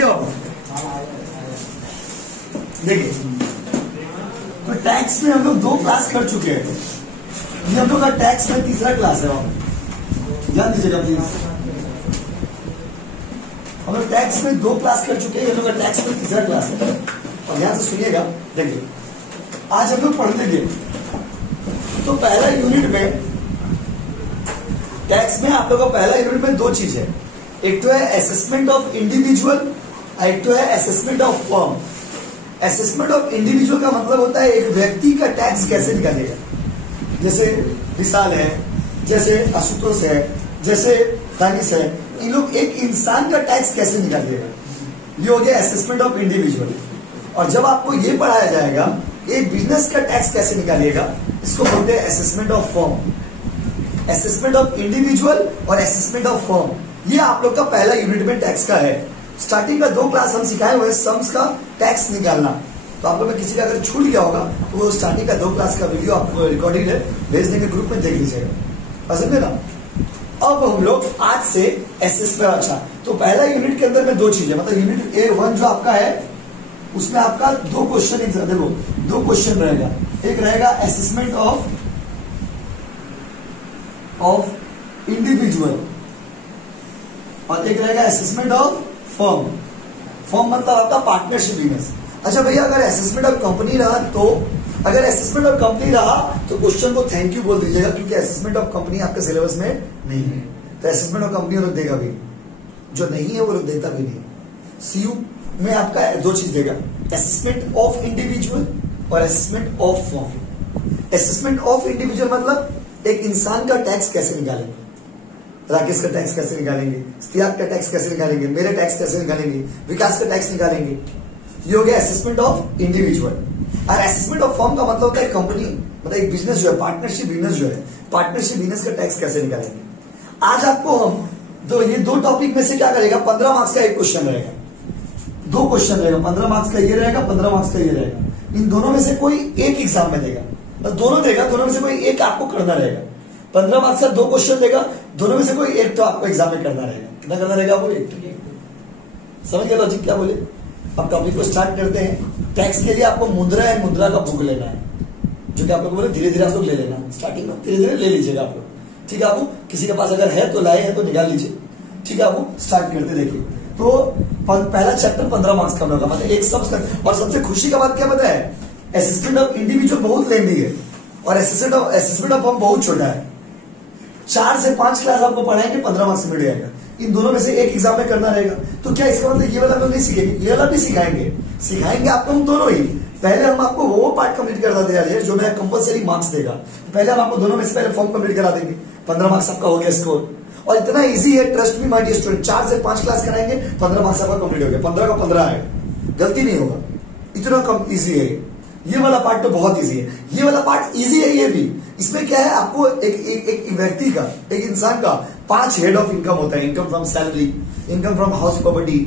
गया हो? देखिए, तो टैक्स में हम लोग 2 क्लास कर चुके हैं। ये हम लोग का टैक्स में तीसरा क्लास है। ध्यान दीजिएगा प्लीज, हम लोग टैक्स में 2 क्लास कर चुके हैं, हम लोग का टैक्स में तीसरा क्लास है। और ध्यान से सुनिएगा, देखिए आज हम लोग पढ़ लेंगे। तो पहला यूनिट में टैक्स में आप लोगों का पहला यूनिट में 2 चीज है। एक तो है असेसमेंट ऑफ इंडिविजुअल, एक तो है assessment of firm. Assessment of individual का मतलब होता है एक व्यक्ति का टैक्स कैसे निकालेगा। जैसे विशाल है, जैसे आशुतोष है, जैसे दानिश है, इन लोग एक इंसान का टैक्स कैसे निकालेगा, ये हो गया असेसमेंट ऑफ इंडिविजुअल। और जब आपको ये पढ़ाया जाएगा एक बिजनेस का टैक्स कैसे निकालिएगा, इसको बोलते हैं assessment of firm. Assessment of individual और असेसमेंट ऑफ फर्म, ये आप लोग का पहला यूनिट में टैक्स का है। स्टार्टिंग का 2 क्लास हम सिखाए हुए सम्स का टैक्स निकालना। तो आप लोग में किसी का अगर छूट गया होगा तो वो स्टार्टिंग का 2 क्लास का वीडियो आपको रिकॉर्डिंग है, भेज देंगे ग्रुप में, देख लीजिएगा। पसंद है ना? अब हम लोग आज से असेसमेंट, अच्छा तो पहला यूनिट के अंदर में 2 चीजें, मतलब यूनिट A1 जो आपका है उसमें आपका 2 क्वेश्चन, देखो 2 क्वेश्चन रहेगा। एक रहेगा असेसमेंट ऑफ इंडिविजुअल और एक रहेगा असेसमेंट ऑफ फर्म। फर्म मतलब आपका पार्टनरशिप बिजनेस। अच्छा भैया, अगर असेसमेंट ऑफ कंपनी रहा तो, अगर असेसमेंट ऑफ कंपनी रहा तो क्वेश्चन को थैंक यू बोल दीजिएगा, क्योंकि असेसमेंट ऑफ कंपनी आपके सिलेबस में नहीं है। तो असेसमेंट ऑफ कंपनी वो लोग देगा भी, जो नहीं है वो लोग देता भी नहीं। सीयू में आपका 2 चीज देगा, असेसमेंट ऑफ इंडिविजुअल और assessment of firm. Assessment of individual मतलब एक इंसान का टैक्स कैसे निकालेंगे, राकेश का टैक्स कैसे निकालेंगे, स्त्याग का टैक्स कैसे निकालेंगे, मेरे टैक्स कैसे निकालेंगे, विकास का टैक्स निकालेंगे। ये हो गया असेसमेंट ऑफ इंडिविजुअल। और असेसमेंट ऑफ फर्म का मतलब होता है कंपनी, मतलब एक बिजनेस जो है, पार्टनरशिप बिजनेस जो है, पार्टनरशिप बिजनेस का टैक्स कैसे निकालेंगे। आज आपको हम तो ये 2 टॉपिक में से क्या करेगा, 15 मार्क्स का एक क्वेश्चन रहेगा, 2 क्वेश्चन रहेगा, 15 मार्क्स का ये रहेगा, 15 मार्क्स का ये रहेगा। इन दोनों में से कोई एक एग्जाम में देगा, तो दोनों देगा, दोनों में से कोई एक आपको करना रहेगा। 15 मार्क्स का 2 क्वेश्चन देगा, दोनों में से कोई एक तो आपको एग्जाम में करना रहेगा। कितना करना रहेगा आपको? एक। समझ गए लॉजिक क्या बोले? अब टॉपिक को स्टार्ट करते हैं। टैक्स के लिए आपको मुद्रा है, मुद्रा का बुक लेना है, जो कि आप लोग बोले धीरे धीरे आप लोग ले लेना, स्टार्टिंग में धीरे धीरे ले लीजिएगा आप लोग। ठीक है, आपको किसी के पास अगर है तो लाए है तो निकाल लीजिए। ठीक है, आपको स्टार्ट करते देखिए। तो पहला चैप्टर 15 मार्क्स का होगा, मतलब एक सब। और सबसे खुशी का बात क्या पता है, असेसमेंट ऑफ इंडिविजुअल बहुत लेंदी है और असेसमेंट ऑफ फर्म बहुत छोटा है। 4 से 5 क्लास आपको पढ़ाएंगे, 15 मार्क्स मिल जाएगा। इन दोनों में से एक एग्जाम में करना रहेगा। तो क्या इसका मतलब ये वाला लोग नहीं सीखेंगे, ये वाला भी सिखाएंगे आपको हम दोनों ही। पहले हम आपको वो पार्ट कंप्लीट करवा देंगे जो मैं कंपलसरी मार्क्स देगा। पहले हम आपको दोनों में से पहले फॉर्म कंप्लीट करा देंगे, 15 मार्क्स आपका हो गया स्कोर। और इतना इजी है, trust me my dear student. 4 से 5 क्लास कराएंगे, 15 मार्क्स आपका कंप्लीट हो गया। 15 का 15 आएगा, गलती नहीं होगा, इतना कम इजी है। ये वाला पार्ट तो बहुत इजी है, ये वाला पार्ट इजी है। ये भी इसमें क्या है, आपको एक व्यक्ति का, एक इंसान का 5 हेड ऑफ इनकम होता है। Income from salary, income from house property,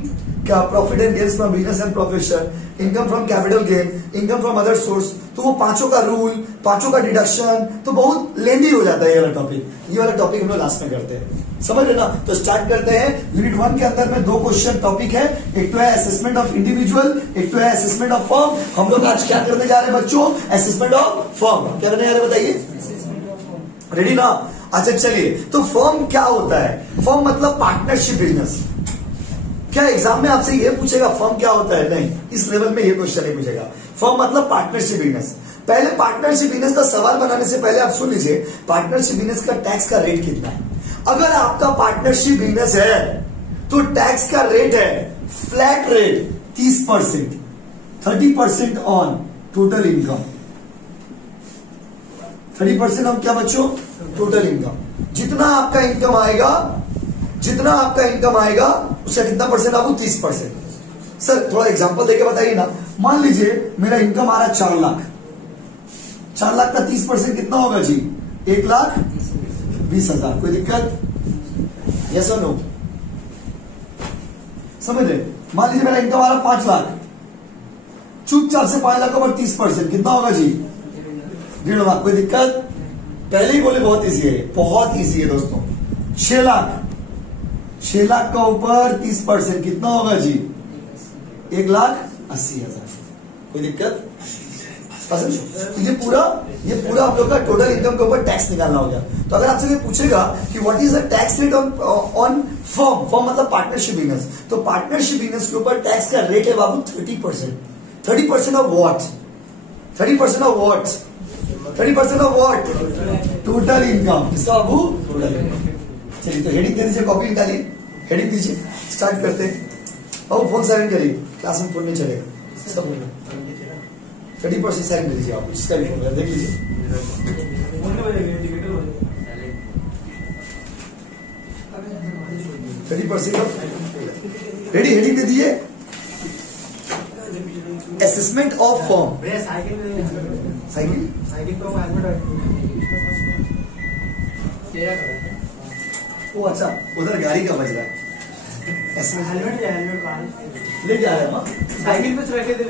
क्या profit and gains from business and profession, income from capital gain, income from other source. तो वो 5 का रूल, 5 का डिडक्शन, तो बहुत लेंदी हो जाता है ये वाला टॉपिक। ये वाला टॉपिक हम लोग लास्ट में करते हैं, समझ रहे ना? तो स्टार्ट करते हैं। यूनिट 1 के अंदर में 2 क्वेश्चन टॉपिक है, एक तो है असेसमेंट ऑफ इंडिविजुअल, एक तो है असेसमेंट ऑफ फर्म। हम लोग आज क्या करने जा रहे हैं बच्चों? Assessment of firm. क्या करने जा रहे हैं बताइए? रेडी ना? अच्छा चलिए, तो फर्म क्या होता है? फर्म मतलब पार्टनरशिप बिजनेस। क्या एग्जाम में आपसे ये पूछेगा फर्म क्या होता है? नहीं, इस लेवल में ये क्वेश्चन नहीं पूछेगा। फर्म मतलब पार्टनरशिप बिजनेस। पहले पार्टनरशिप बिजनेस का सवाल बनाने से पहले आप सुन लीजिए, पार्टनरशिप बिजनेस का टैक्स का रेट कितना है। अगर आपका पार्टनरशिप बिजनेस है तो टैक्स का रेट है flat rate 30%, 30% on total income. 30% on क्या बच्चों? Total income. जितना आपका इनकम आएगा उसका कितना परसेंट आपको? 30%। सर थोड़ा एग्जांपल देके बताइए ना। मान लीजिए मेरा इनकम आ रहा है 4 लाख, 4 लाख का 30% कितना होगा जी? 1,20,000। कोई दिक्कत? यस और नो? समझ रहे? मान लीजिए मेरा इनकम आ रहा है 5 लाख, चुपचाप से 5 लाख का 30% कितना होगा जी? 1.5 लाख। कोई दिक्कत? पहले ही बोले बहुत इजी है, बहुत इजी है दोस्तों। 6 लाख, 6 लाख का ऊपर 30% कितना होगा जी? 1,80,000। कोई दिक्कत? ये पूरा आप लोग का टोटल इनकम के ऊपर टैक्स निकालना हो गया। तो अगर आपसे पूछेगा कि what is the tax rate on firm मतलब पार्टनरशिप बिजनेस, तो पार्टनरशिप बिजनेस के ऊपर टैक्स का रेट है बाबू 30%। 30% of what? 30% of what? 30% of what? Total income. किसका बाबू? Total income. चलिए तो हेडिंग दे दीजिए, कॉपी निकालिए, हेडिंग दीजिए, स्टार्ट करते हैं। और फोन साइलेंट करिए, क्लास में फोन नहीं चलेगा। सब 30% साइलेंट कर दीजिए आप, जिसका भी फोन है देख लीजिए। 30% ऑफ रेडी, हेडिंग दे दीजिए, असेसमेंट ऑफ फर्म। साइकिल ओ अच्छा, उधर गाड़ी का बज रहा है। लेके आया माँ, साइकिल पे रखे थे।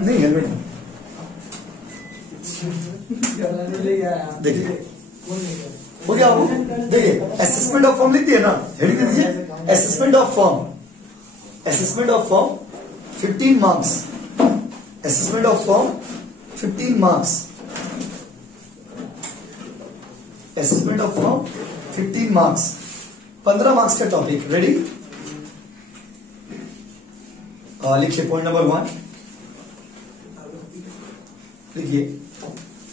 नहीं हेलमेट देखिए हो गया वो। देखिए असेसमेंट ऑफ फर्म लिख दिए ना, हेडिंग दे दीजिए assessment of firm. Assessment of firm 15 marks. Assessment of firm 15 marks. Assessment of firm 15 marks, 15 marks का टॉपिक। रेडी? लिखिए पॉइंट नंबर 1, लिखिए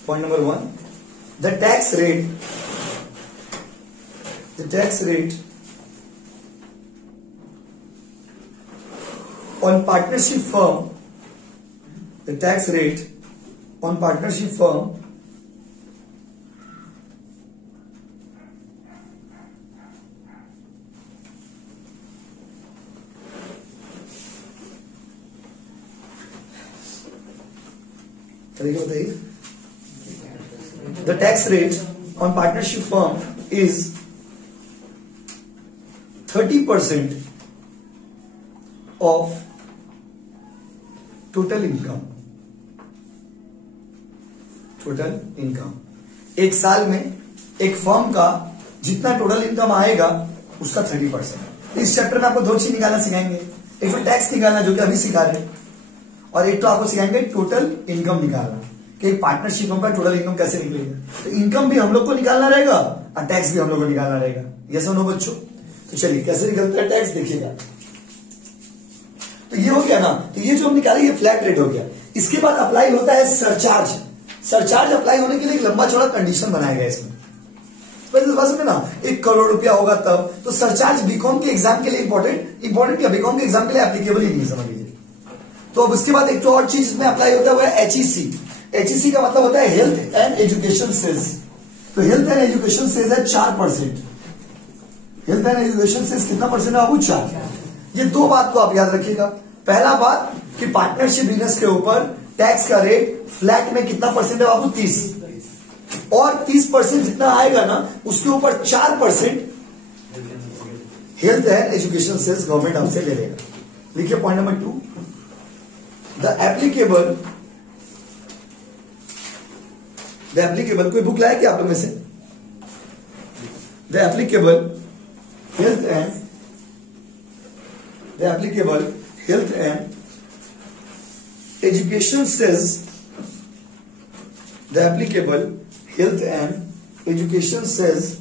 point number 1, the tax rate on partnership firm, the tax rate on partnership firm तरीके बताइए। The tax rate on partnership firm is 30% of total income। Total income, एक साल में एक firm का जितना टोटल इनकम आएगा उसका 30%। इस चैप्टर में आपको दो चीज निकालना सिखाएंगे, एक तो टैक्स निकालना जो कि अभी सिखा रहे हैं, और एक तो आपको सिखाएंगे टोटल इनकम निकालना कि एक पार्टनरशिप फर्म का टोटल इनकम कैसे निकलेगा। तो इनकम भी हम लोग को निकालना रहेगा और टैक्स भी हम लोग को निकालना रहेगा। ये सुनो बच्चों, तो चलिए कैसे निकलता है टैक्स देखिएगा। तो ये हो गया ना, तो ये जो हम निकाले ये फ्लैट रेट हो गया। इसके बाद अप्लाई होता है सरचार्ज। सरचार्ज अप्लाई होने के लिए एक लंबा चौड़ा कंडीशन बनाया गया इसमें। में ना 1 करोड़ रुपया होगा तब, तो सरचार्ज बीकॉम के एग्जाम के लिए इंपॉर्टेंट क्या, बीकॉम के एग्जाम के लिए एप्लीकेबल ही नहीं, समझ लीजिए। तो अब उसके बाद एक तो और चीज इसमें अप्लाई होता है HEC। HEC का मतलब होता है हेल्थ एंड एजुकेशन सेस। तो हेल्थ एंड एजुकेशन सेस है 4%। हेल्थ एंड एजुकेशन सेस कितना परसेंट है बाबू? 4। ये दो बात को आप याद रखिएगा। पहला बात कि पार्टनरशिप बिजनेस के ऊपर टैक्स का रेट फ्लैट में कितना परसेंट है बाबू? 30। और 30% जितना आएगा ना उसके ऊपर 4% health and education cess government हमसे ले लेगा। लिखिए पॉइंट नंबर 2, द एप्लीकेबल कोई बुक लाया क्या आप लोग में से? The applicable health and education cess, the applicable health and education says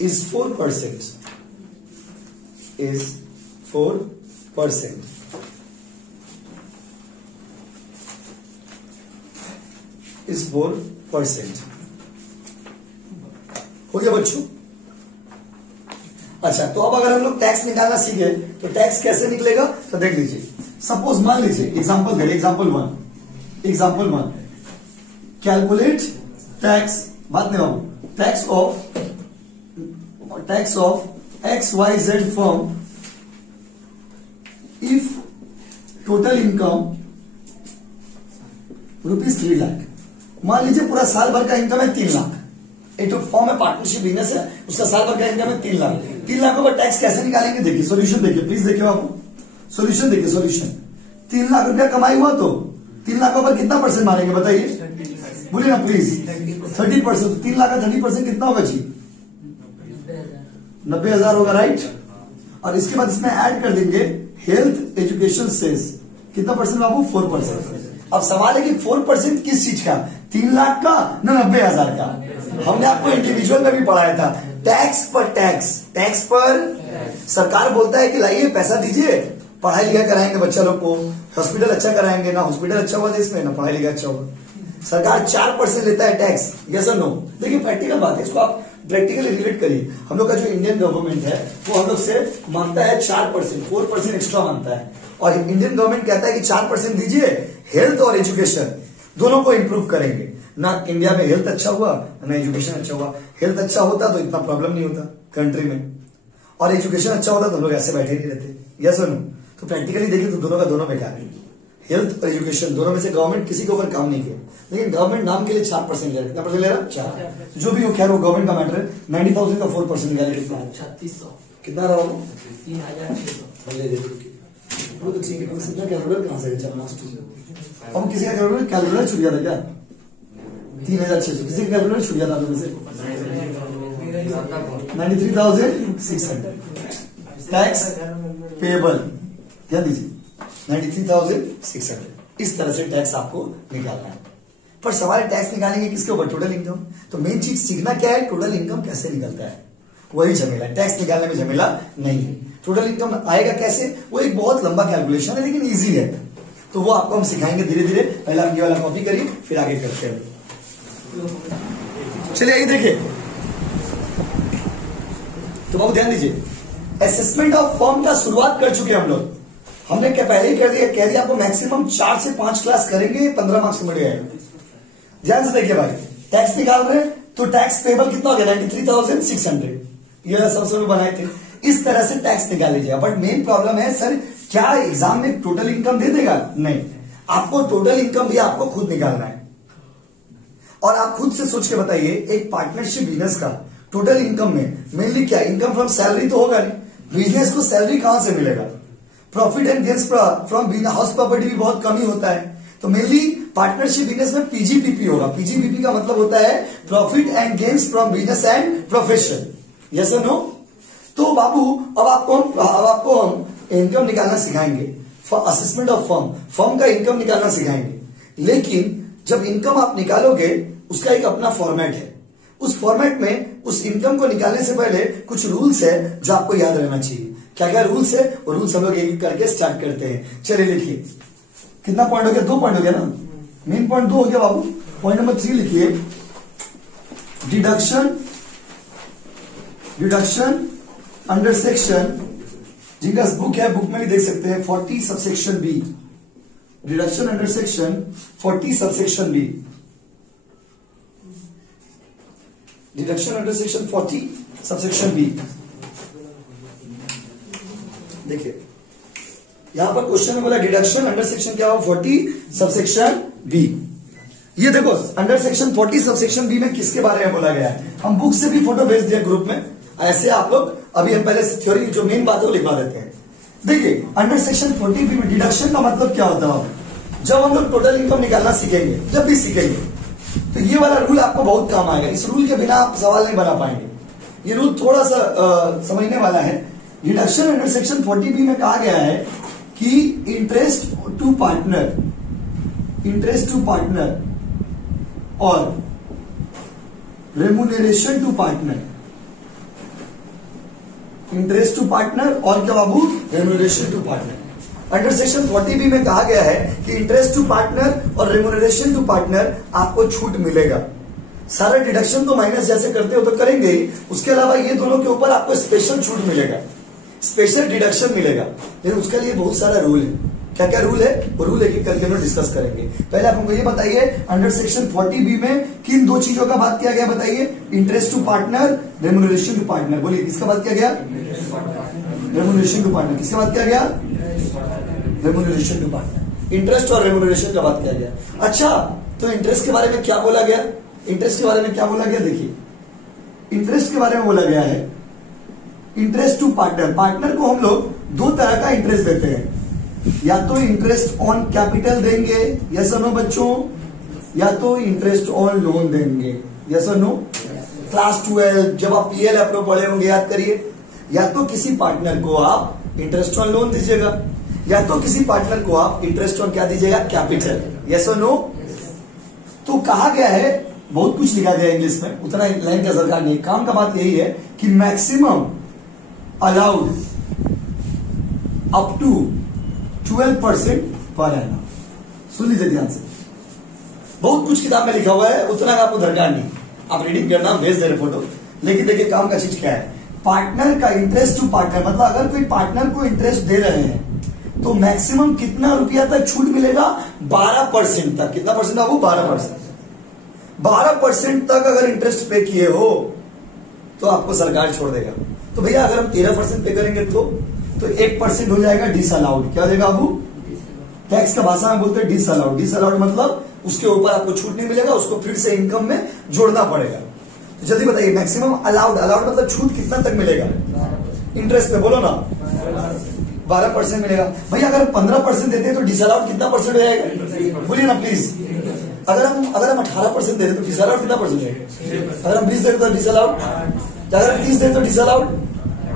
is 4%, is 4%, is 4%। हो गया बच्चों? अच्छा, तो अब अगर हम लोग टैक्स निकालना सीखे तो टैक्स कैसे निकलेगा तो देख लीजिए। सपोज मान लीजिए एग्जांपल दे, एग्जांपल 1 कैलकुलेट टैक्स, बात नहीं बाबू, tax of tax of XYZ firm if total income ₹3 lakh. मान लीजिए पूरा साल भर का इनकम है 3 लाख। एक तो फॉर्म है, पार्टनरशिप बिजनेस है, उसका साल भर का इनकम है 3 लाख। 3 लाख पर टैक्स कैसे निकालेंगे? देखिए सॉल्यूशन देखिए, प्लीज देखिए आपको सॉल्यूशन देखिए। सॉल्यूशन 3 लाख रुपया कमाई हुआ तो 3 लाख पर कितना परसेंट मारेंगे बताइए, बोलिए ना प्लीज। 30%। 3 लाख का 30% कितना होगा जी? 90,000 होगा, राइट। और इसके बाद इसमें ऐड कर देंगे हेल्थ एजुकेशन सेस, कितना परसेंट बाबू? 4%। अब सवाल है कि 4% किस चीज का? 3 लाख का ना 90,000 का? हमने आपको इंडिविजुअल में भी पढ़ाया था, टैक्स पर टैक्स, टैक्स पर सरकार बोलता है कि लाइए पैसा दीजिए, पढ़ाई लिखा कराएंगे बच्चा लोग को, हॉस्पिटल अच्छा कराएंगे, ना हॉस्पिटल अच्छा हुआ देश में, ना पढ़ाई लिखा अच्छा हुआ। सरकार 4% लेता है टैक्स, यस और नो? देखिए प्रैक्टिकल बात है, इसको आप प्रैक्टिकली रिलेट करिए। हम लोग का जो इंडियन गवर्नमेंट है वो हम लोग से मांगता है 4%, 4% एक्स्ट्रा मांगता है। और इंडियन गवर्नमेंट कहता है कि 4% दीजिए, हेल्थ और एजुकेशन दोनों को इंप्रूव करेंगे। ना इंडिया में हेल्थ अच्छा हुआ ना एजुकेशन अच्छा हुआ। हेल्थ अच्छा होता तो इतना प्रॉब्लम नहीं होता कंट्री में, और एजुकेशन अच्छा होता तो हम लोग ऐसे बैठे नहीं रहते, यस और नो? तो प्रैक्टिकली देखिए तो दोनों का दोनों बेकार है। हेल्थ और एजुकेशन दोनों में से गवर्नमेंट किसी के ऊपर काम नहीं किया, लेकिन गवर्नमेंट नाम के लिए 4% ले रहा है। कितना परसेंट ले रहा है? 4। जो भी हो, खैर वो गवर्नमेंट का मैटर है। 90,000 का 4% वैलिडिटी 3600 कितना रहा वो? 3600। वो तो ठीक है, कैलकुलेटर कहां से चलना? हम किसी का कैलकुलेटर छूट गया था क्या? 3,600। किसी का कैलकुलेटर छूट गया था में से? 93,600 टैक्स पेबल, ध्यान दीजिए 93,600। इस तरह से टैक्स आपको निकालना है। पर सवाल टैक्स निकालेंगे किसके ऊपर? Total income. तो मेन चीज सीखना क्या है? टोटल इनकम कैसे निकलता है, वही झमेला। टैक्स निकालने में झमेला नहीं है। टोटल इनकम आएगा कैसे? वो एक बहुत लंबा कैलकुलेशन है, लेकिन इजी है, तो वो आपको हम सिखाएंगे धीरे धीरे। पहले आप ये वाला कॉपी करिए, फिर आगे करते हैं। चलिए आइए देखिए, तो बाबू ध्यान दीजिए, असेसमेंट ऑफ फर्म का शुरुआत कर चुके हम लोग। हमने क्या पहले ही कह दिया आपको मैक्सिमम 4 से 5 क्लास करेंगे, 15 मार्क्स मिल जाएगा। ध्यान से देखिए भाई, टैक्स निकाल रहे हैं तो टैक्स पेबल कितना हो गया? 93,600। ये सब बनाए थे। इस तरह से टैक्स निकाल लीजिएगा। बट मेन प्रॉब्लम है सर, क्या एग्जाम में टोटल इनकम दे देगा? नहीं, आपको टोटल इनकम भी आपको खुद निकालना है। और आप खुद से सोच के बताइए, एक पार्टनरशिप बिजनेस का टोटल इनकम में मेनली क्या? इनकम फ्रॉम सैलरी तो होगा नहीं, बिजनेस को सैलरी कहां से मिलेगा? Profit and gains from house property भी बहुत कम ही होता है। तो मेनली पार्टनरशिप बिजनेस में पीजीपीपी होगा। पीजीपीपी का मतलब होता है profit and gains from business and profession, yes और नो? तो बाबू अब आपको हम इनकम निकालना सिखाएंगे, असेसमेंट ऑफ फर्म का इनकम निकालना सिखाएंगे। लेकिन जब इनकम आप निकालोगे उसका एक अपना फॉर्मेट है। उस फॉर्मेट में उस इनकम को निकालने से पहले कुछ रूल्स है जो आपको याद रहना चाहिए। क्या क्या रूल्स है? और रूल्स हम लोग एक एक करके स्टार्ट करते हैं। चलिए लिखिए, कितना पॉइंट हो गया? 2 पॉइंट हो गया ना। मेन पॉइंट 2 हो गया बाबू। पॉइंट नंबर 3 लिखिए, डिडक्शन अंडर सेक्शन, जिनका बुक है बुक में भी देख सकते हैं, 40 subsection B. Deduction under section 40 subsection B. Deduction under section 40 subsection B. देखिए यहां पर क्वेश्चन में बोला डिडक्शन अंडर सेक्शन क्या हो? 40 सबसेक्शन बी। ये देखो अंडर सेक्शन 40 सबसेक्शन बी में किसके बारे में बोला गया है? हम बुक से भी फोटो भेज दिया ग्रुप में। ऐसे आप लोग अभी हम पहले थ्योरी जो मेन बात है वो लिखवा देते हैं। देखिए अंडर सेक्शन 40 बी में डिडक्शन का मतलब क्या होता है? जब हम लोग टोटल इनकम निकालना सीखेंगे, जब भी सीखेंगे, तो ये वाला रूल आपको बहुत काम आएगा। इस रूल के बिना आप सवाल नहीं बना पाएंगे। ये रूल थोड़ा सा समझने वाला है। डिडक्शन अंडर सेक्शन 40 बी में कहा गया है कि इंटरेस्ट टू पार्टनर और remuneration to partner, interest to partner और क्या बाबू? Remuneration to partner. Under section 40 B में कहा गया है कि इंटरेस्ट टू पार्टनर और रेम्यूनरेशन टू पार्टनर आपको छूट मिलेगा। सारा डिडक्शन तो माइनस जैसे करते हो तो करेंगे ही, उसके अलावा ये दोनों के ऊपर आपको स्पेशल छूट मिलेगा, स्पेशल डिडक्शन मिलेगा। लेकिन उसके लिए बहुत सारा रूल है। क्या क्या रूल है, वो रूल एक एक करके हम डिस्कस करेंगे। पहले आप हमको ये बताइए, अंडर सेक्शन 40B में किन दो चीजों का बात किया गया बताइए? Interest to partner, remuneration to partner. बोलिए किसका बात किया गया? Remuneration to partner. किसका बात किया गया? Remuneration to partner. इंटरेस्ट और रेम्यूनरेशन का बात किया गया। अच्छा, तो इंटरेस्ट के बारे में क्या बोला गया? इंटरेस्ट के बारे में क्या बोला गया? देखिए, इंटरेस्ट के बारे में बोला गया है इंटरेस्ट टू पार्टनर। पार्टनर को हम लोग दो तरह का इंटरेस्ट देते हैं, या तो इंटरेस्ट ऑन कैपिटल देंगे, यस और नो बच्चों, या तो इंटरेस्ट ऑन लोन देंगे, यस और नो। क्लास 12 जब आप पीएल आप लोग पढ़े होंगे, याद करिए। या तो किसी पार्टनर को आप इंटरेस्ट ऑन लोन दीजिएगा, या तो किसी पार्टनर को आप इंटरेस्ट ऑन क्या दीजिएगा? कैपिटल, यस और नो। तो कहा गया है, बहुत कुछ लिखा गया है इंग्लिश में, उतना लाइन का सरकार नहीं। काम का बात यही है कि maximum allowed up to 12% per annum. सुन लीजिए ध्यान से, बहुत कुछ किताब में लिखा हुआ है, उतना का आपको दरकार नहीं, आप रीडिंग करना, भेज दे रहे फोटो। लेकिन देखिए काम का चीज क्या है, पार्टनर का इंटरेस्ट टू पार्टनर, मतलब अगर कोई पार्टनर को इंटरेस्ट दे रहे हैं तो मैक्सिमम कितना रुपया तक छूट मिलेगा? 12% तक। कितना परसेंट आपको? 12%। 12% तक अगर इंटरेस्ट पे किए हो तो आपको सरकार छोड़ देगा। तो भैया अगर हम 13% पे करेंगे तो 1% हो जाएगा डिसअलाउड। क्या हो जाएगा बाबू? टैक्स का भाषा में बोलते हैं डिसअलाउड। डिसअलाउड मतलब उसके ऊपर आपको छूट नहीं मिलेगा, उसको फिर से इनकम में जोड़ना पड़ेगा। तो जल्दी बताइए, मैक्सिमम अलाउड, अलाउड मतलब छूट कितना तक मिलेगा इंटरेस्ट पे? बोलो ना, 12% मिलेगा। भैया अगर 15% देते हैं तो डिसअलाउड कितना परसेंट हो जाएगा? बोलिए ना प्लीज। अगर हम 18% दे रहे तो डिसअलाउड कितना परसेंट है? अगर हम 20 दे रहे तो डिसअलाउड, अगर हम 30 दे तो डिसअलाउड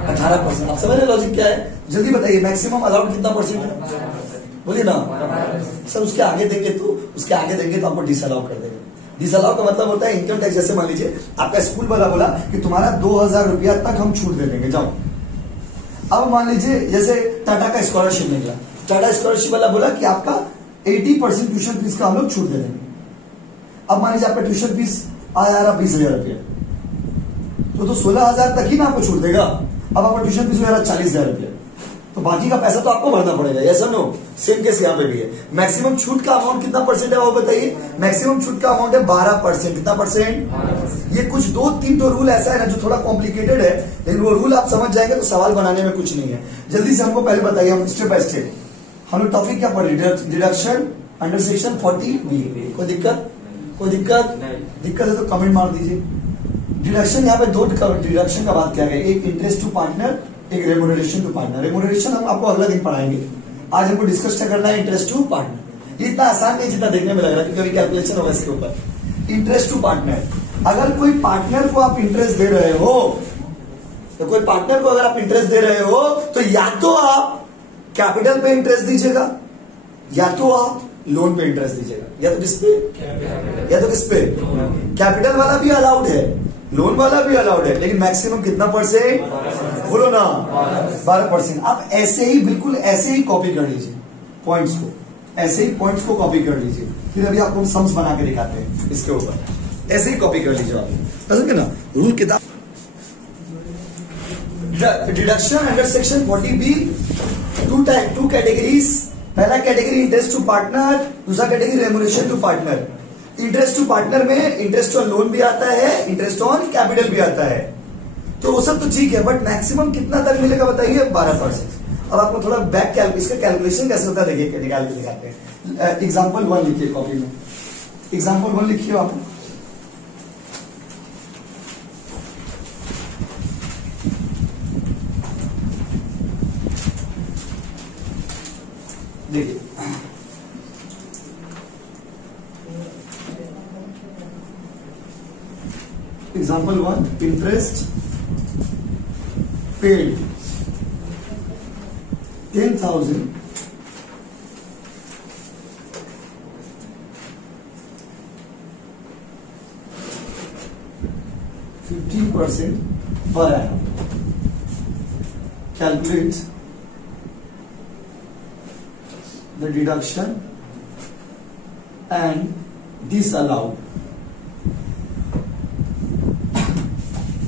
18%। आप समझ रहे लॉजिक क्या है? जल्दी बताइए, मैक्सिमम अलाउड कितना परसेंट है? बोलिए ना सर। उसके आगे देंगे तो आपको डिसअलाउ कर देगा। डिसअलाउ का मतलब होता है इनकम टैक्स। जैसे मान लीजिए आपका स्कूल वाला बोला कि तुम्हारा 2000 रुपया तक हम छूट दे देंगे, जाओ। अब मान लीजिए जैसे टाटा का स्कॉलरशिप निकला, टाटा स्कॉलरशिप वाला बोला कि आपका 80% ट्यूशन फीस का हम लोग छूट दे देंगे। अब मान लीजिए आपका ट्यूशन फीस आया 20,000 रुपया, तो 16,000 तक ही ना आपको छूट देगा। अब आपका ट्यूशन फीस हो रहा 40,000 रुपया, तो बाकी का पैसा तो आपको भरना पड़ेगा, ऐसा नो। सेम केस यहाँ पे भी है। मैक्सिमम छूट का अमाउंट कितना परसेंट है वो बताइए? मैक्सिमम छूट का अमाउंट है 12%। कितना परसेंट? ये कुछ 2-3 तो रूल ऐसा है ना जो थोड़ा कॉम्प्लिकेटेड है, लेकिन वो रूल आप समझ जाएंगे तो सवाल बनाने में कुछ नहीं है। जल्दी से हमको पहले बताइए, हम स्टेप बाय स्टेप हम लोग टॉपिक क्या पढ़ रहे? Deduction under section 40B। कोई दिक्कत? कोई दिक्कत? दिक्कत है तो कमेंट मार दीजिए। डिडक्शन यहाँ पे 2 डिडक्शन का बात किया गया, एक इंटरेस्ट टू पार्टनर, एक रेम्यूनरेशन टू पार्टनर। रेम्यूनरेशन हम आपको अगला दिन पढ़ाएंगे, आज हमको डिस्कस करना है इंटरेस्ट टू पार्टनर। ये इतना आसान नहीं जितना देखने में लग रहा है, क्योंकि कैलकुलेशन होगा इसके ऊपर। इंटरेस्ट टू पार्टनर, अगर कोई पार्टनर को आप इंटरेस्ट दे रहे हो, तो कोई पार्टनर को अगर आप इंटरेस्ट दे रहे हो तो या तो आप कैपिटल पे इंटरेस्ट दीजिएगा, या तो आप लोन पे इंटरेस्ट दीजिएगा। या तो किस पे? या तो किस पे? कैपिटल वाला भी अलाउड है, लोन वाला भी अलाउड है, लेकिन मैक्सिमम कितना परसेंट? बोलो ना, 12%। आप ऐसे ही, बिल्कुल ऐसे ही कॉपी कर लीजिए पॉइंट्स को, ऐसे ही पॉइंट्स को कॉपी कर लीजिए। फिर अभी आपको सम्स बना के दिखाते हैं इसके ऊपर, ऐसे ही कॉपी कर लीजिए आप, समझ गए ना रूल किताब। Deduction under section 40B, two categories. पहला कैटेगरी इंटरेस्ट टू पार्टनर, दूसरा category remuneration to partner. Interest to partner में इंटरेस्ट ऑन लोन भी आता है, इंटरेस्ट ऑन कैपिटल भी आता है, तो वो सब तो ठीक है, बट मैक्सिमम कितना तक मिलेगा बताइए? 12%। अब आपको थोड़ा बैक इसका कैलकुलेशन कैसे होता है देखिए, निकाल के दिखाते हैं। एग्जाम्पल 1 लिखिए कॉपी में, एग्जाम्पल 1 लिखिए आप। देखिए example 1, interest paid 10,000 15% per annum. Calculate the deduction and disallowed.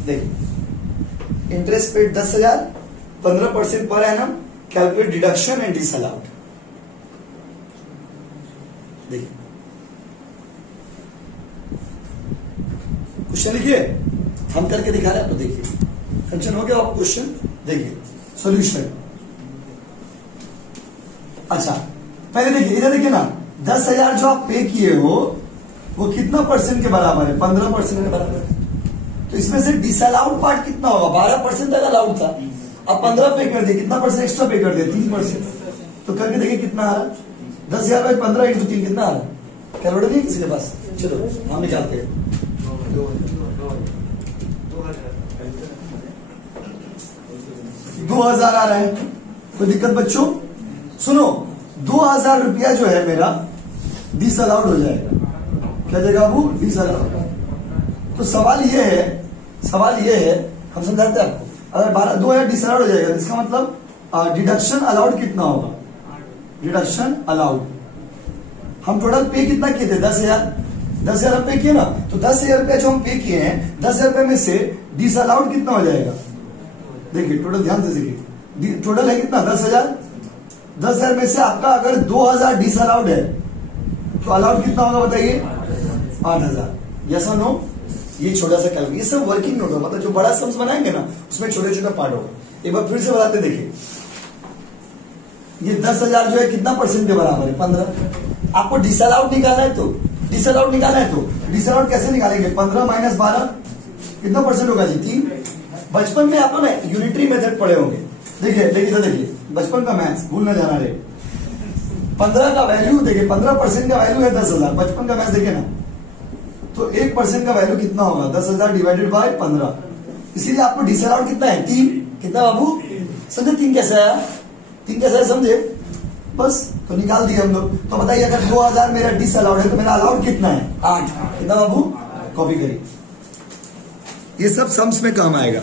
देखिए interest paid 10,000, 15% per annum, calculate deduction and disallowed. देखिए क्वेश्चन लिखिए, हम करके दिखा रहे हैं, तो देखिए कंचन हो गया आप क्वेश्चन, देखिए सॉल्यूशन। अच्छा पहले देखिए, इधर देखिए ना, 10,000 जो आप पे किए हो वो कितना परसेंट के बराबर है? 15% के बराबर है। तो इसमें से डिसअलाउड पार्ट कितना होगा? 12% तक अलाउड था, अब 15 पे कर दिए, कितना परसेंट एक्स्ट्रा पे कर दिया? 3%। तो करके देखिए कितना आ रहा है? 10,000 बाई 15 × 3 कितना आ रहा है? कैलकुलेटर नहीं किसी के पास? चलो हम निकालते हैं। 2,000 आ रहा है, कोई दिक्कत बच्चों? सुनो, 2,000 रुपया जो है मेरा डिसअलाउड हो जाएगा। क्या देगा बाबू? डिसअलाउड। तो सवाल ये है, हम समझाते हैं आपको, अगर 2,000 डिसअलाउड हो जाएगा, इसका मतलब डिडक्शन अलाउड कितना होगा? डिडक्शन अलाउड, हम टोटल पे कितना किए थे? 10,000 हम पे किए ना, तो 10,000 रुपया जो हम पे किए हैं, 10,000 रुपये में से डिसअलाउड कितना हो जाएगा? देखिए टोटल ध्यान से देखिए, टोटल है कितना? 10,000। 10,000 में से आपका अगर 2,000 डिसअलाउड है तो अलाउड कितना होगा बताइए? 8,000। यस और नो? ये छोटा सा कैलकुलेशन, ये सब वर्किंग नोट होगा, मतलब जो बड़ा सम्स बनाएंगे ना उसमें छोटे छोटे पार्ट होगा। एक बार फिर से बताते, देखिए ये 10,000 जो है कितना परसेंट के बराबर है? 15। आपको डिसअलाउड निकालना है, तो डिसअलाउड कैसे निकालेंगे? 15 - 12 कितना परसेंट होगा जी? 3। बचपन में आप लोग ना यूनिटरी मेथड पढ़े होंगे। देखिए बचपन का मैथ्स भूल ना जाना रे। 15 का वैल्यू देखिए, 15% का वैल्यू है 10,000। बचपन का मैथ्स देखिए ना, तो 1% का वैल्यू कितना होगा? 10,000 डिवाइडेड बाय 15। इसीलिए आपको डिसअलाउड कितना है? 3। कितना बाबू? समझे 3 कैसे आया? 3 कैसे है समझे? बस तो निकाल दिए हम लोग। तो बताइए अगर 2,000 मेरा डिसअलाउड है तो मेरा अलाउड कितना है? 8। कितना बाबू? कॉपी करिए, ये सब सम्स में काम आएगा।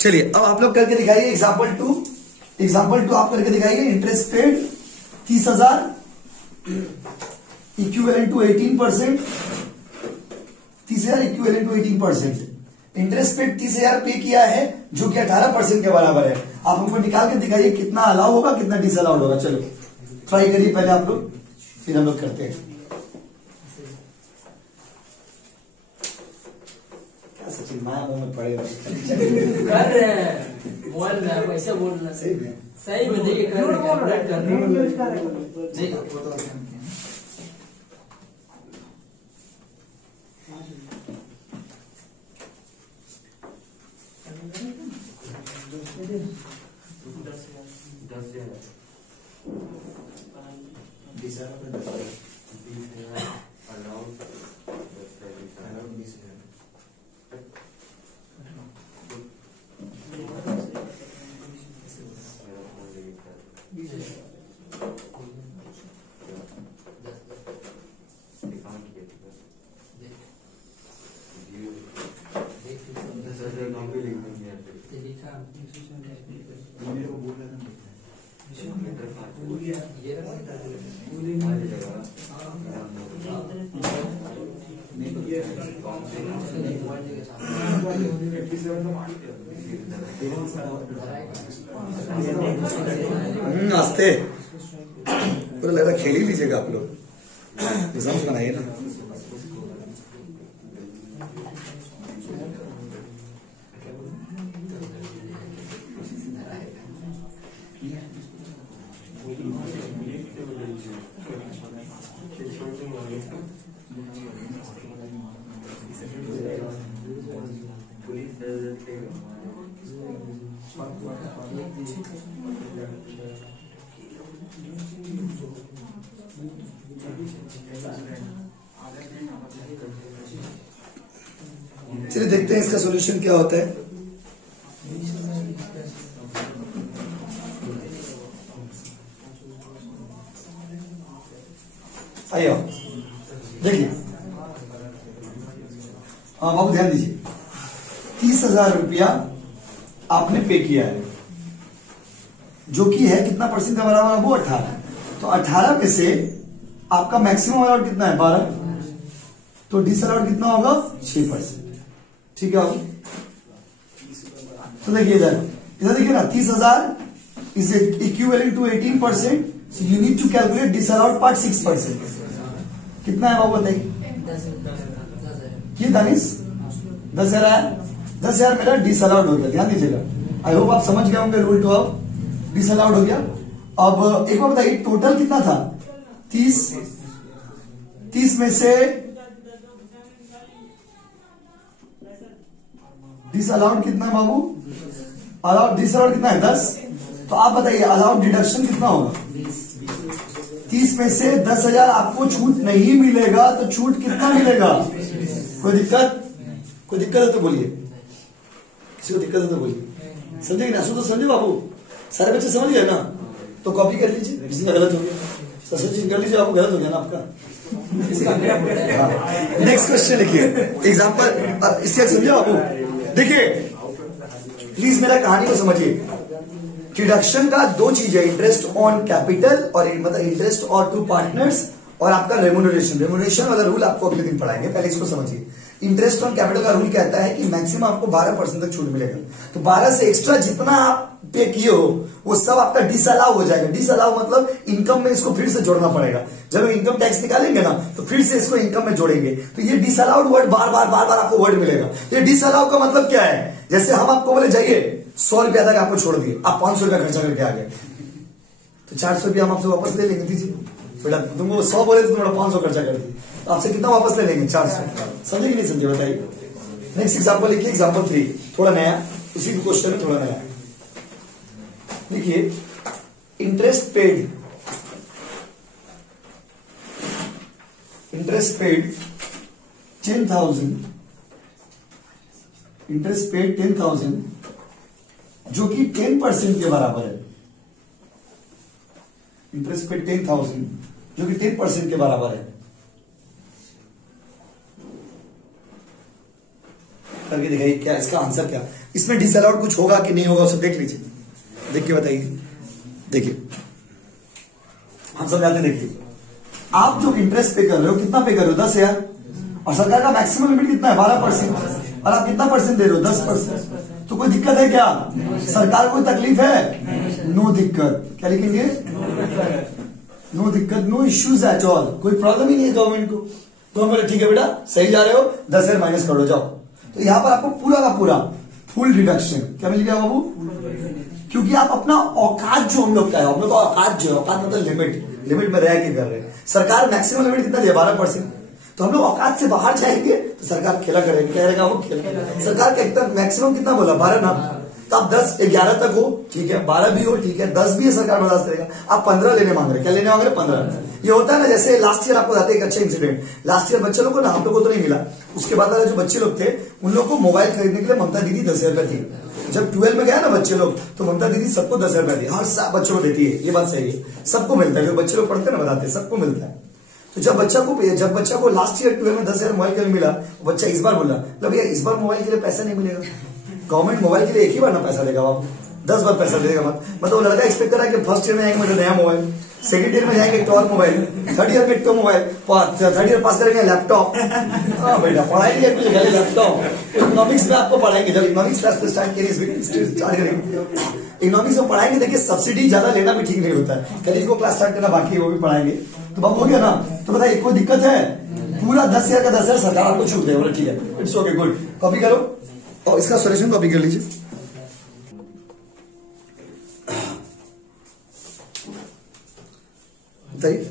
चलिए अब आप लोग करके दिखाइए एग्जाम्पल 2 आप करके दिखाइए। Interest paid 30,000 equivalent to 18%। 30,000 equivalent to 18%। Interest paid 30,000 पे किया है जो कि 18% के बराबर है। आप हमको निकाल के दिखाइए कितना अलाउ होगा, कितना डिसअलाउड होगा। चलो ट्राई करिए पहले आप लोग, फिर हम लोग करते हैं। क्या सचिन माया मुंह में पड़ेगा? कर रहे हैं, बोल रहे हैं, वैसे बोल रहे हैं। सही में देखिए, कर रहे हैं। आस्ते पूरा लग रहा खेल ही लीजिएगा आप लोग, समझ बनाइए ना। चलिए देखते हैं इसका सॉल्यूशन क्या होता है। आइए देखिए, हाँ बाबू ध्यान दीजिए। 30,000 रुपया आपने पे किया है, जो कि है कितना परसेंट का बराबर है? वो 18। तो 18 में से आपका मैक्सिमम अलाउड कितना है? 12। तो डिसअलाउड कितना होगा? 6%। ठीक है। तो देखिए इधर देखिए ना, 30,000 is equivalent to 18%, so you need to calculate disallowed part 6%। कितना है बाबू बताइए? 10,000 कि दानिश 10,000 आया, 10,000 मेरा डिसअलाउड हो गया, ध्यान दीजिएगा। आई होप आप समझ गए होंगे रूल 2 अब डिसअलाउड हो गया। अब एक बार बताइए टोटल कितना था? 30 में से डिसअलाउड कितना है बाबू? अलाउड डिसअलाउड कितना है? 10। तो आप बताइए अलाउड डिडक्शन कितना होगा? 30 में से 10,000 आपको छूट नहीं मिलेगा, तो छूट कितना मिलेगा? कोई दिक्कत? कोई दिक्कत है तो बोलिए, किसी को दिक्कत है तो बोलिए। समझे कि ना? तो समझे बाबू, सारे बच्चे समझ गए ना? तो कॉपी कर लीजिए, किसी का गलत हो गया सचिन कर लीजिए, आपको गलत हो गया ना आपका। नेक्स्ट क्वेश्चन लिखिए, एग्जाम्पल इससे समझे बाबू। देखिए प्लीज मेरा कहानी को समझिए। डिडक्शन का 2 चीज है, इंटरेस्ट ऑन कैपिटल और मतलब इंटरेस्ट और टू पार्टनर्स, और आपका रेम्यूनरेशन। रेम्यूनरेशन वाला रूल आपको अगले दिन पढ़ाएंगे, पहले इसको समझिए। इंटरेस्ट ऑन कैपिटल का रूल कहता है कि मैक्सिमम आपको 12% तक छूट मिलेगा। तो 12 से एक्स्ट्रा जितना आप पे किए हो वो सब आपका डिसअलाउ हो जाएगा। डिसअलाउ मतलब इनकम में इसको फिर से जोड़ना पड़ेगा। जब इनकम टैक्स निकालेंगे ना तो फिर से इसको इनकम में जोड़ेंगे। तो ये डिसअलाउड वर्ड बार बार आपको वर्ड मिलेगा। ये डिसअलाउ का मतलब क्या है? जैसे हम आपको बोले जाइए 100 रुपया तक आपको छोड़ दिए, आप 500 रुपया खर्चा करके आ गए, तो 400 रुपया हम आपसे वापस ले लेंगे। दीजिए बेटा, तुमको 100 बोले तो तुम्हारा 500 खर्चा कर दिए, तो आपसे कितना वापस ले लेंगे? 400। समझे कि नहीं समझे बताइए। नेक्स्ट एग्जाम्पल लिखिए, एग्जाम्पल 3, थोड़ा नया, उसी क्वेश्चन में थोड़ा नया लिखिए। इंटरेस्ट पेड 10,000, इंटरेस्ट पेड 10,000 जो कि 10% के बराबर है। इंटरेस्ट पेड 10,000 जो कि 10% के बराबर है। करके दिखाइए क्या इसका आंसर क्या। इसमें डिसअलाउड कुछ होगा कि नहीं होगा उसे देख लीजिए, देख के बताइए। देखिए हम समझाते, देखिए आप जो इंटरेस्ट पे कर रहे हो कितना पे कर रहे हो? 10,000, और सरकार का मैक्सिमम लिमिट कितना है? 12%, और आप कितना परसेंट दे रहे हो? 10%। तो कोई दिक्कत है क्या? सरकार को तकलीफ है? नो दिक्कत। क्या लिखेंगे? नो दिक्कत, नो इश्यूज एट ऑल, कोई प्रॉब्लम ही नहीं है गवर्नमेंट को। तो हम बोले ठीक है बेटा सही जा रहे हो, 10,000 माइनस कर लो जाओ। तो यहां पर आपको पूरा का पूरा फुल डिडक्शन क्या मिल गया बाबू? क्योंकि आप अपना औकात जो हम लोग का है, हम लोग का औकात जो है, औकात मतलब लिमिट में रह के कर रहे हैं। सरकार मैक्सिमम लिमिट कितना दिया? 12%। तो हम लोग औकात से बाहर जाएंगे तो सरकार खेला करेगी, कहेगा वो खेल। सरकार का एकदम मैक्सिमम कितना बोला? 12 ना। तो आप 10 11 तक हो ठीक है, 12 भी हो ठीक है, 10 भी है सरकार बर्दाश्त करेगा। आप 15 लेने मांग रहे, क्या लेने मांग रहे? 15। ये होता है ना, जैसे लास्ट ईयर आपको बताते एक अच्छा इंसिडेंट। लास्ट ईयर बच्चे लोग को ना, हम लोग को तो नहीं मिला, उसके बाद जो बच्चे लोग थे उन लोग को मोबाइल खरीदने के लिए ममता दीदी 10,000 रुपया थी। जब 12 में गया ना बच्चे लोग, तो ममता दीदी सबको 10,000 रुपया दी, हर बच्चों को देती है। ये बात सही है, सबको मिलता है, जो बच्चे लोग पढ़ते हैं ना बताते हैं सबको मिलता है। तो जब बच्चा को लास्ट ईयर 12 में 10,000 मोबाइल के लिए मिला, बच्चा इस बार बोला भैया इस बार मोबाइल के लिए पैसा नहीं मिलेगा, गवर्नमेंट मोबाइल के लिए एक ही बार ना पैसा देगा, आप 10 बार पैसा देगा मत। मतलब वो लड़का एक्सपेक्ट कर रहा है कि फर्स्ट ईयर में जाएंगे नया मोबाइल, सेकंड ईयर में जाएंगे एक और मोबाइल, थर्ड ईयर में एक तो मोबाइल, थर्ड ईयर पास करेंगे लैपटॉप। हाँ बेटा पढ़ाई नहीं लैपटॉप। इकोनॉमिक्स में आपको पढ़ाएंगे, जब इकोनॉमिक्स क्लास स्टार्ट करेंगे इकोनॉमिक्स में पढ़ाएंगे। देखिए सब्सिडी ज्यादा लेना भी ठीक नहीं होता है, कल इसको क्लास स्टार्ट करना बाकी है, वो भी पढ़ाएंगे। तो बाबू हो गया ना? तो बताइए कोई दिक्कत है? पूरा 10,000 का 10,000 सरकार आपको छूट देगा। बोले ठीक है, इट्स ओके गुड। कॉपी करो और इसका सॉल्यूशन कॉपी कर लीजिए। बताइए।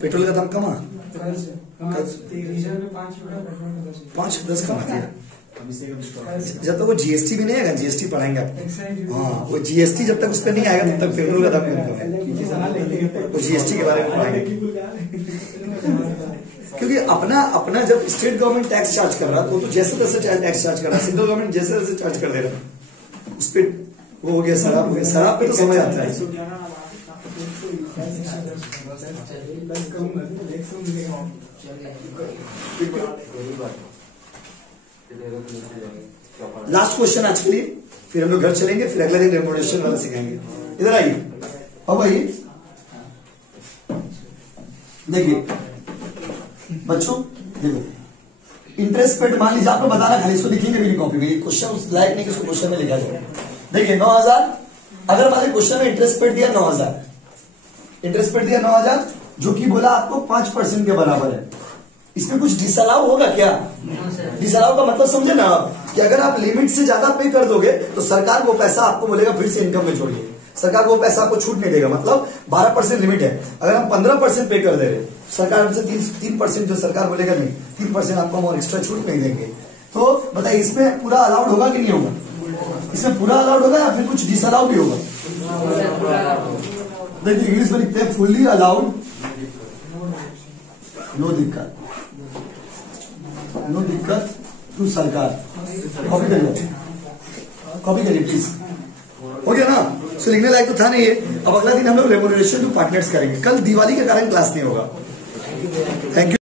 पेट्रोल का दाम कमा 5-10 कमाती है। जब तक वो जीएसटी भी नहीं आएगा, जीएसटी पढ़ाएंगे आपको। हाँ वो जीएसटी जब तक उस पर नहीं आएगा तब तक पेट्रोल का दाम कम है। वो जीएसटी के बारे में पढ़ाएंगे। क्योंकि अपना जब स्टेट गवर्नमेंट टैक्स चार्ज कर रहा तो जैसे तैसे टैक्स चार्ज कर रहा, सेंट्रल गवर्नमेंट जैसे तैसे चार्ज कर दे रहा, उस पर वो हो गया शराब, हो गया शराब पे तो समझ आता है। लास्ट क्वेश्चन आज के लिए, फिर हम लोग घर चलेंगे, फिर अगले दिन रेमोडेशन वाला सिखाएंगे। इधर आइए। अब आइए देखिए बच्चों, देखो इंटरेस्ट पेड मान लीजिए आपको बताना, खाली इसको लिखेंगे मेरी कॉपी में, क्वेश्चन उस लायक नहीं कि इसको क्वेश्चन में लिखा जाए। देखिए 9,000, अगर हमारे क्वेश्चन में इंटरेस्ट पेड दिया 9,000, इंटरेस्ट पेड दिया 9,000, जो कि बोला आपको 5% के बराबर है। इसमें कुछ डिसअलाउ होगा क्या? डिसअलाउ का मतलब समझे ना आप, कि अगर आप लिमिट से ज्यादा पे कर दोगे तो सरकार वो पैसा आपको बोलेगा फिर से इनकम में जोड़िए। सरकार वो पैसा आपको छूट नहीं देगा। मतलब 12% लिमिट है, अगर हम 15% पे कर दे रहे, सरकार हमसे 3% जो सरकार बोलेगा नहीं, 3% आपको हम और एक्स्ट्रा छूट नहीं देंगे। तो बताइए इसमें पूरा अलाउड होगा कि नहीं होगा? इसमें पूरा अलाउड होगा या फिर कुछ डिसअलाउ भी होगा? देखिए इंग्लिश में लिखते हैं फुल्ली अलाउड, नो दिक्कत, नो दिक्कत टू सरकार। कॉपी करिए, कॉपी करिए प्लीज। हो गया ना? सो लिखने लायक तो था नहीं है। अब अगला दिन हम लोग रेम्यूनरेशन टू पार्टनर्स करेंगे। कल दिवाली के कारण क्लास नहीं होगा। Thank you.